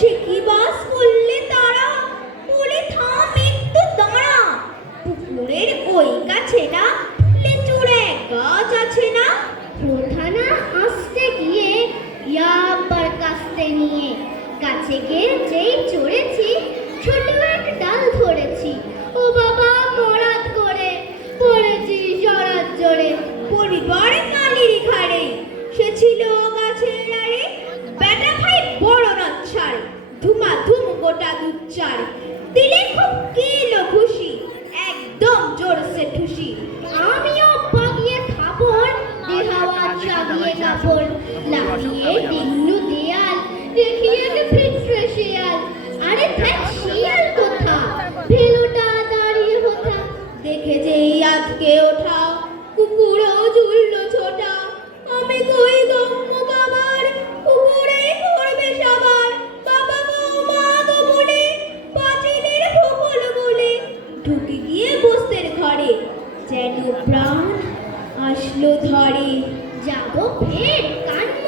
সে কি বাস করলে তারা, বলে থাম একটু দাঁড়া। পুকুরের ওই কাছে না লিচুর এক গাছ আছে না? প্রধানা আসতে গিয়ে ইয়াবার কাস্তে নিয়ে গাছে গিয়ে যেই চড়েছি, ছোট এক ডাল ধরেছি। ও বাবা মরাত করে পড়েছি সরাত জোরে। পরিবার কালির ঘাড়ে, সে ছিল গাছের আড়ে। বেটা ভাই বড় নাচ্ছার, ধুমাধুম গোটা দুচ্চার। দিলে খুব কিলো খুশি, একদম জোরসে ঠুসি। আমিও পাগিয়ে খাবর, দেহাওয়া চাগিয়ে কাপড়। লাগিয়ে দিগ্নু দেয়াল, দেখিয়ে ফিটরে শিয়াল। আরে দেখ শিয়াল কোথা, ভেলোটা দাঁড়িয়ে হোথা। দেখে যেই আজকে ওঠা, কুকুরও ঝুলল ছোটা। আমি কই গম্ম বাবার, কুকুরে করবে সবার। বাবা গো মা গো বলে, পাঁচিলের ফোকল বলে ঢুকে গিয়ে বসতের ঘরে, যেন প্রাণ আসলো ধরে। যাবো ফের কান্না